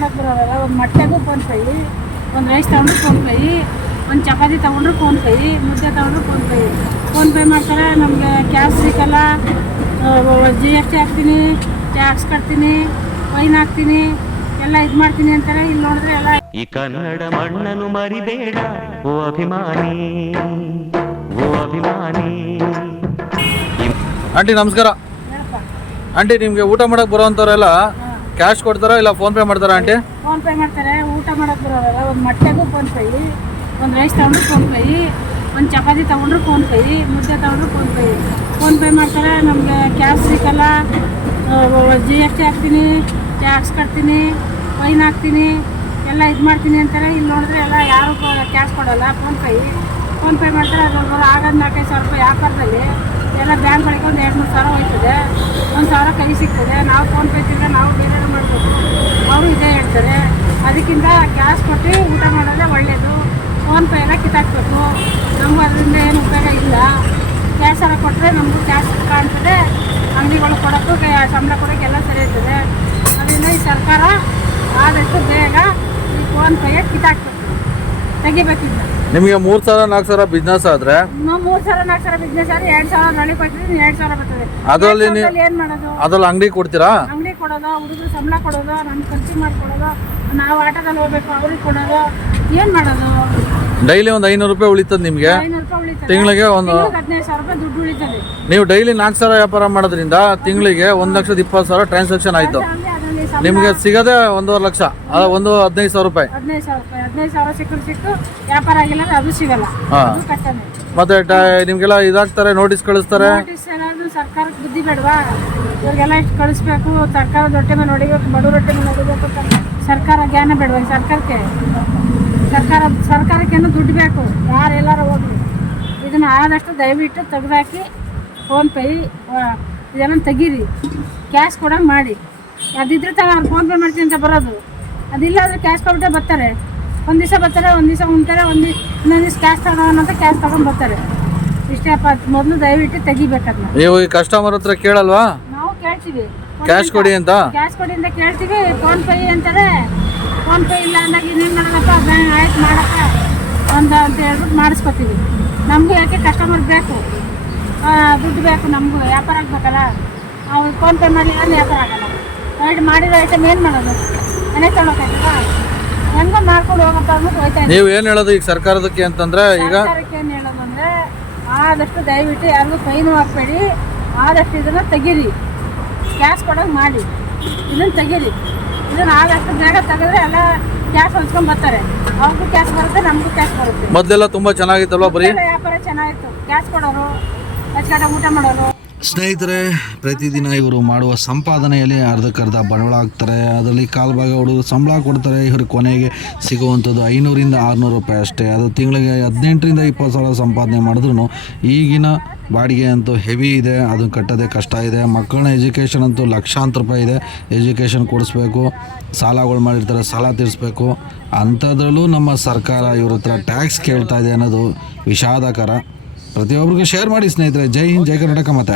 ಮಾಡೋಕ್ಕೆ ಬರೋಲ್ಲ. ಒಂದು ಮೊಟ್ಟೆಗೂ ಫೋನ್ಪೇ, ಒಂದು ರೈಸ್ ತೊಗೊಂಡ್ರು ಫೋನ್ಪೇ, ಒಂದು ಚಪಾತಿ ತೊಗೊಂಡ್ರು ಫೋನ್ಪೇ, ಮುದ್ದೆ ತೊಗೊಂಡ್ರು ಫೋನ್ಪೇ ಮಾಡ್ತಾರೆ. ನಮಗೆ ಕ್ಯಾಶ್ ಸಿಕ್ಕಲ್ಲ. GST ಹಾಕ್ತೀನಿ, ಟ್ಯಾಕ್ಸ್ ಕಟ್ತೀನಿ, ಫೈನ್ ಹಾಕ್ತೀನಿ, ಎಲ್ಲ ಇದು ಮಾಡ್ತೀನಿ ಅಂತಾರೆ. ಇಲ್ಲಿ ನೋಡಿದ್ರೆ ಎಲ್ಲ ಈ ಕನ್ನಡ ಮಣ್ಣನ್ನು ಮರಿಬೇಡ ಓ ಅಭಿಮಾನಿ, ಓ ಅಭಿಮಾನಿ. ಆಂಟಿ ನಮಸ್ಕಾರ. ಆಂಟಿ ನಿಮಗೆ ಊಟ ಮಾಡಕ್ಕೆ ಬರೋವಂಥವ್ರೆಲ್ಲ ಕ್ಯಾಶ್ ಕೊಡ್ತಾರಾ ಇಲ್ಲ ಫೋನ್ಪೇ ಮಾಡ್ತಾರಾ? ಆಂಟಿ ಫೋನ್ಪೇ ಮಾಡ್ತಾರೆ. ಊಟ ಮಾಡೋಕ್ಕೆ ಬರೋಲ್ಲ. ಒಂದು ಮೊಟ್ಟೆಗೂ ಫೋನ್ಪೇ, ಒಂದು ರೈಸ್ ತೊಗೊಂಡ್ರು ಫೋನ್ಪೇ, ಒಂದು ಚಪಾತಿ ತೊಗೊಂಡ್ರು ಫೋನ್ಪೇ, ಮುದ್ದೆ ತೊಗೊಂಡ್ರು ಫೋನ್ಪೇ ಮಾಡ್ತಾರೆ. ನಮಗೆ ಕ್ಯಾಶ್ ಸಿಕ್ಕಲ್ಲ. GST ಹಾಕ್ತೀನಿ, ಟ್ಯಾಕ್ಸ್ ಕಟ್ತೀನಿ, ಫೈನ್ ಹಾಕ್ತೀನಿ, ಎಲ್ಲ ಇದು ಮಾಡ್ತೀನಿ ಅಂತಾರೆ. ಇಲ್ಲಿ ನೋಡಿದ್ರೆ ಎಲ್ಲ ಯಾರು ಕ್ಯಾಶ್ ಕೊಡೋಲ್ಲ. ಫೋನ್ಪೇ ಮಾಡ್ತಾರೆ. ಅದು ಆಗೋದು 4-5 ಸಾವಿರ ರೂಪಾಯಿ ವ್ಯಾಪಾರದಲ್ಲಿ ಎಲ್ಲ ಬ್ಯಾಂಕ್ಗಳಿಗೆ ಒಂದು 2-3 ಸಾವಿರ ಹೋಯ್ತದೆ. 1,000 ಕೈ ಸಿಗ್ತದೆ. ನಾವು ಫೋನ್ಪೇ ತಿಂದರೆ ನಾವು ಬೇರೆ ಮಾಡ್ಬೋದು. ಅವರು ಇದೇ ಹೇಳ್ತಾರೆ. ಅದಕ್ಕಿಂತ ಕ್ಯಾಶ್ ಕೊಟ್ಟು ಊಟ ಮಾಡೋದೇ ಒಳ್ಳೆಯದು. ಫೋನ್ಪೇ ಎಲ್ಲ ಕಿತ್ತಾಕ್ಬೇಕು. ನಮಗೂ ಅದರಿಂದ ಏನು ಉಪಯೋಗ ಇಲ್ಲ. ಕ್ಯಾಶ್ ಎಲ್ಲ ಕೊಟ್ಟರೆ ನಮಗೂ ಕ್ಯಾಶ್ ಕಾಣ್ತದೆ. ಅಂಗಡಿಗಳು ಕೊಡೋಕ್ಕೂ ಸಂಬಳ ಕೊಡೋಕ್ಕೆ ಎಲ್ಲ ಸರಿ ಇರ್ತದೆ. ಅದರಿಂದ ಈ ಸರ್ಕಾರ ಆದಷ್ಟು ಬೇಗ ಈ ಫೋನ್ಪೇಗೆ ಕಿತ್ತಾಕ್ಬೇಕು, ತೆಗಿಬೇಕಿಲ್ಲ. ನಿಮಗೆ 3,000-4,000 ಬಿಸ್ನೆಸ್ ಆದರೆ 3,000-4,000 ಬಿಸ್ನೆಸ್ ಆದರೆ 2,000 ನಳಿ ಕೊಡ್ತೀವಿ, 2,000 ಬರ್ತದೆ. ಅದರಲ್ಲಿ ಏನು ಮಾಡೋದು? ಅದ್ರಲ್ಲಿ ಅಂಗಡಿ ಕೊಡ್ತೀರಾ? ಅಂಗಡಿ ಕೊಡೋದು, ಹುಡುಗರು ಸಂಬಳ ಕೊಡೋದು, ನಮ್ಮ ಖರ್ಚು ಮಾಡಿಕೊಡೋದು, ನಾವು ಆಟೋದಲ್ಲಿ ಹೋಗ್ಬೇಕು, ಅವ್ರಿಗೆ ಕೊಡೋದು, ಏನು ಮಾಡೋದು? ಡೈಲಿ ಒಂದು 500 ರೂಪಾಯಿ ಉಳಿತದೆ ನಿಮಗೆ. 500 ರೂಪಾಯಿ ಉಳಿತದೆ. ತಿಂಗಳಿಗೆ ಒಂದು 15,000 ರೂಪಾಯಿ ದುಡ್ಡು ಉಳಿತದೆ. ನೀವು ಡೈಲಿ 4,000 ವ್ಯಾಪಾರ ಮಾಡೋದ್ರಿಂದ ತಿಂಗಳಿಗೆ 1,20,000 ಟ್ರಾನ್ಸಾಕ್ಷನ್ ಆಯಿತು. ನಿಮಗೆ ಸಿಗೋದೇ 1.5 ಲಕ್ಷ, ಒಂದು 15,000 ರೂಪಾಯಿ. 15,000 ಸಿಕ್ಕು ವ್ಯಾಪಾರ ಆಗಿಲ್ಲ ಅದು ಸಿಗಲ್ಲ. ಅದು ಕಷ್ಟನೇ. ಮತ್ತೆ ನಿಮ್ಗೆಲ್ಲ ಇದಾಗ್ತಾರೆ, ನೋಟಿಸ್ ಕಳಿಸ್ತಾರೆ. ನೋಟಿಸ್ ಏನಾದ್ರು ಸರ್ಕಾರಕ್ಕೆ ಬುದ್ಧಿ ಬೇಡವಾ? ಇವ್ರಿಗೆಲ್ಲ ಇಷ್ಟು ಕಳಿಸ್ಬೇಕು, ಸರ್ಕಾರದ ಹೊಟ್ಟೆ ಮೇಲೆ ಹೊಡಿಬೇಕು, ಬಡವ್ರ ಹೊಟ್ಟೆ ಮೇಲೆ ಹೊಡಿಬೇಕು. ಸರ್ಕಾರ ಜ್ಞಾನ ಬೇಡವಾ ಸರ್ಕಾರಕ್ಕೇನು ದುಡ್ಡು ಬೇಕು. ಯಾರೆಲ್ಲಾರು ಹೋಗ್ಲಿ ಇದನ್ನು ಆದಷ್ಟು ದಯವಿಟ್ಟು ತೆಗೆದಾಕಿ ಫೋನ್ಪೇ ಇದೆಲ್ಲ ತೆಗೀರಿ. ಕ್ಯಾಶ್ ಕೊಡೋಂಗೆ ಮಾಡಿ. ಅದಿದ್ರೆ ತಾನು ಅವ್ರು ಫೋನ್ಪೇ ಮಾಡ್ತೀನಿ ಅಂತ ಬರೋದು. ಅದಿಲ್ಲ ಅಂದರೆ ಕ್ಯಾಶ್ ಕೊಟ್ಟೆ ಬರ್ತಾರೆ. ಒಂದು ದಿವಸ ಬರ್ತಾರೆ, ಒಂದು ದಿವಸ ಉಣ್ತಾರೆ, ಇನ್ನೊಂದು ದಿವಸ ಕ್ಯಾಶ್ ತಗೋಣ ಅಂತ ಕ್ಯಾಶ್ ತಗೊಂಡು ಬರ್ತಾರೆ. ಇಷ್ಟೇಪ್ಪ. ಮೊದಲು ದಯವಿಟ್ಟು ತೆಗಿಬೇಕದನ್ನ. ನೀವು ಈ ಕಸ್ಟಮರ್ ಹತ್ರ ಕೇಳಲ್ವಾ? ನಾವು ಕೇಳ್ತೀವಿ, ಕ್ಯಾಶ್ ಕೊಡಿ ಅಂತ. ಕ್ಯಾಶ್ ಕೊಡಿ ಅಂತ ಕೇಳ್ತೀವಿ. ಫೋನ್ಪೇ ಅಂತಾರೆ. ಫೋನ್ಪೇ ಇಲ್ಲ ಅಂದಾಗ ಇನ್ನೇನು ಮಾಡೋದಪ್ಪ, ಆಯ್ತು ಮಾಡಕ್ಕ ಅಂತ ಹೇಳ್ಬಿಟ್ಟು ಮಾಡಿಸ್ಕೊತೀವಿ. ನಮಗೂ ಯಾಕೆ ಕಸ್ಟಮರ್ ಬೇಕು, ದುಡ್ಡು ಬೇಕು, ನಮಗೂ ವ್ಯಾಪಾರ ಆಗಬೇಕಲ್ಲ. ಅವ್ರು ಫೋನ್ಪೇ ಮಾಡಲಿ ಅಂದ್ರೆ ವ್ಯಾಪಾರ ಆಗಲ್ಲ. ರೈಟ್ ಮಾಡಿರೋ ಐಟಮ್ ಏನು ಮಾಡೋದು? ಮನೆ ತೊಗೊಳಕ್ಕಾಗಲ್ಲ. ಹೆಂಗೋ ಮಾಡ್ಕೊಂಡು ಹೋಗಪ್ಪ ಅಂದ್ಬಿಟ್ಟು ಹೋಯ್ತಾ ಇದ್ದೀವಿ. ನೀವು ಏನು ಹೇಳೋದು ಈಗ ಸರ್ಕಾರದಕ್ಕೆ ಅಂತಂದರೆ? ಈಗ ಸರ್ಕಾರಕ್ಕೆ ಏನು ಹೇಳೋದು ಅಂದರೆ ಆದಷ್ಟು ದಯವಿಟ್ಟು ಯಾರಿಗೂ ಫೈನು ಹಾಕಬೇಡಿ. ಆದಷ್ಟು ಇದನ್ನು ತೆಗೀರಿ. ಕ್ಯಾಶ್ ಕೊಡೋಂಗೆ ಮಾಡಿ ಇದನ್ನು ತೆಗೀರಿ. ಇದನ್ನು ಆದಷ್ಟು ಬೇಗ ತೆಗೆದ್ರೆ ಎಲ್ಲ ಕ್ಯಾಶ್ ಹೊಂಚ್ಕೊಂಡು ಬರ್ತಾರೆ. ಅವ್ರಿಗೂ ಕ್ಯಾಶ್ ಬರುತ್ತೆ, ನಮಗೂ ಕ್ಯಾಶ್ ಬರುತ್ತೆ. ಮೊದಲೆಲ್ಲ ತುಂಬ ಚೆನ್ನಾಗಿತ್ತಲ್ವ? ಬರೀ ವ್ಯಾಪಾರ ಚೆನ್ನಾಗಿತ್ತು. ಕ್ಯಾಶ್ ಕೊಡೋರು, ಅಚ್ಚುಕಟ್ಟ ಊಟ ಮಾಡೋರು. ಸ್ನೇಹಿತರೆ, ಪ್ರತಿದಿನ ಇವರು ಮಾಡುವ ಸಂಪಾದನೆಯಲ್ಲಿ ಅರ್ಧಕ್ಕರ್ಧ ಬಂಡವಾಳ ಹಾಕ್ತಾರೆ. ಅದರಲ್ಲಿ ಕಾಲು ಭಾಗ ಹುಡುಗರು ಸಂಬಳ ಕೊಡ್ತಾರೆ. ಇವರು ಕೊನೆಗೆ ಸಿಗುವಂಥದ್ದು 500-600 ರೂಪಾಯಿ ಅಷ್ಟೇ. ಅದು ತಿಂಗಳಿಗೆ 18,000-20,000 ಸಾವಿರ ಸಂಪಾದನೆ ಮಾಡಿದ್ರು ಈಗಿನ ಬಾಡಿಗೆ ಅಂತೂ ಹೆವಿ ಇದೆ. ಅದನ್ನು ಕಟ್ಟೋದೇ ಕಷ್ಟ ಇದೆ. ಮಕ್ಕಳನ್ನ ಎಜುಕೇಷನ್ ಅಂತೂ ಲಕ್ಷಾಂತರ ರೂಪಾಯಿ ಇದೆ. ಎಜುಕೇಷನ್ ಕೊಡಿಸ್ಬೇಕು, ಸಾಲಗಳು ಮಾಡಿರ್ತಾರೆ, ಸಾಲ ತೀರಿಸ್ಬೇಕು. ಅಂಥದ್ರಲ್ಲೂ ನಮ್ಮ ಸರ್ಕಾರ ಇವ್ರ ಹತ್ರ ಟ್ಯಾಕ್ಸ್ ಕೇಳ್ತಾ ಇದೆ ಅನ್ನೋದು ವಿಷಾದಕರ. ಪ್ರತಿಯೊಬ್ಬರಿಗೂ ಶೇರ್ ಮಾಡಿ ಸ್ನೇಹಿತರೆ. ಜೈ ಹಿಂದ್, ಜೈ ಕರ್ನಾಟಕ. ಮತ್ತೆ